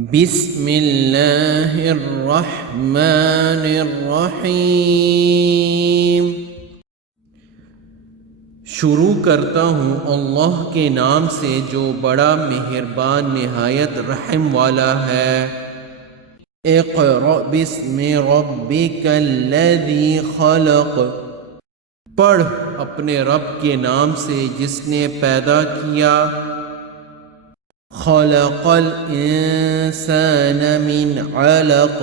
بسم اللہ الرحمن الرحیم۔ شروع کرتا ہوں اللہ کے نام سے جو بڑا مہربان نہایت رحم والا ہے۔ اقرأ بسم ربک الذی خلق، پڑھ اپنے رب کے نام سے جس نے پیدا کیا۔ خلق الانسان من علق،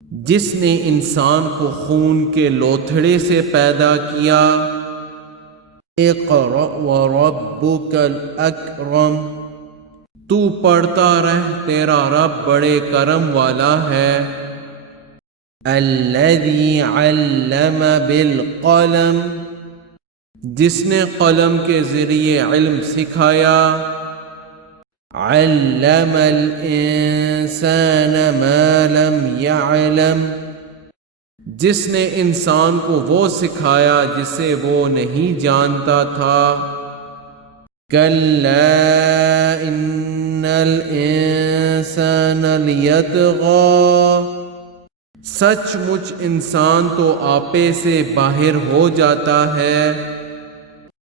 جس نے انسان کو خون کے لوتھڑے سے پیدا کیا۔ اقرأ وربک الاکرم، تو پڑھتا رہ تیرا رب بڑے کرم والا ہے۔ الذی علم بالقلم، جس نے قلم کے ذریعے علم سکھایا۔ علم الانسان ما لم يعلم، جس نے انسان کو وہ سکھایا جسے وہ نہیں جانتا تھا۔ کلا ان الانسان لیطغی، سچ مچ انسان تو آپے سے باہر ہو جاتا ہے۔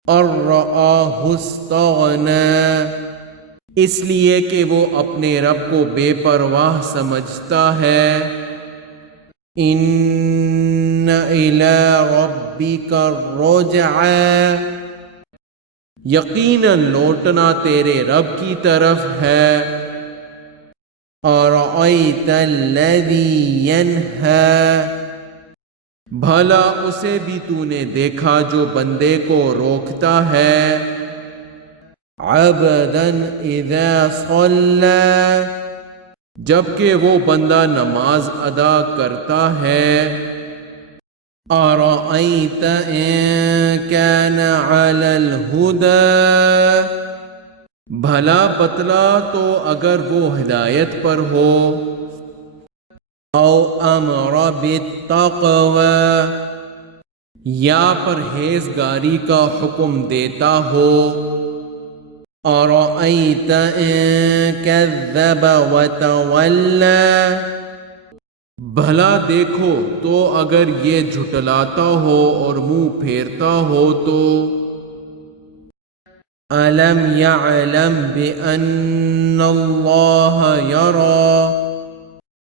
اور رآہ استغنی، اس لیے کہ وہ اپنے رب کو بے پرواہ سمجھتا ہے۔ ان الی ربک الرجعی، یقیناً لوٹنا تیرے رب کی طرف ہے۔ ارأیت الذی ینہی، بھلا اسے بھی تو نے دیکھا جو بندے کو روکتا ہے۔ عبدا اذا صلی، جبکہ وہ بندہ نماز ادا کرتا ہے۔ ارأیت ان کان علی الہدی، بھلا بتلا تو اگر وہ ہدایت پر ہو۔ او امر بالتقوی، یا پرہیزگاری کا حکم دیتا ہو۔ ارأیت ان کذب وتولی، بھلا دیکھو تو اگر یہ جھٹلاتا ہو اور منہ پھیرتا ہو تو۔ الم یعلم بان اللہ یری،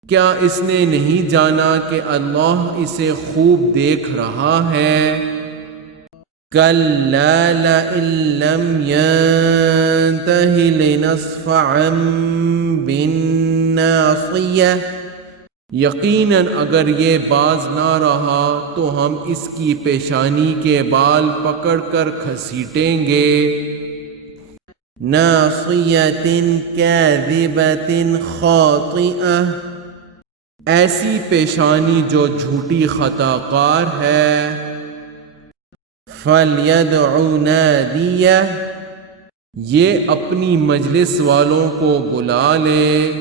کیا اس نے نہیں جانا کہ اللہ اسے خوب دیکھ رہا ہے۔ کلا لئن لم ینتہ لنصفعا بالناصیہ، یقیناً اگر یہ باز نہ رہا تو ہم اس کی پیشانی کے بال پکڑ کر گھسیٹیں گے۔ ناصیۃ کاذبۃ خاطئہ، ایسی پیشانی جو جھوٹی خطا کار ہے۔ فَلْيَدْعُ نَادِيَهُ، یہ اپنی مجلس والوں کو بلا لے۔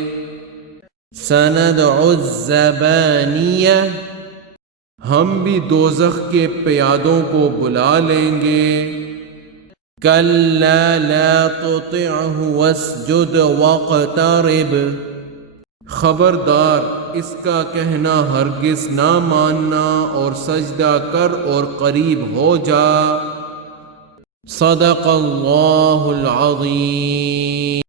سَنَدْعُ الزَّبَانِيَةَ، ہم بھی دوزخ کے پیادوں کو بلا لیں گے۔ كَلَّا لَا تُطِعْهُ وَاسْجُدْ وَاقْتَرِب، خبردار اس کا کہنا ہرگز نہ ماننا اور سجدہ کر اور قریب ہو جا۔ صدق اللہ العظیم۔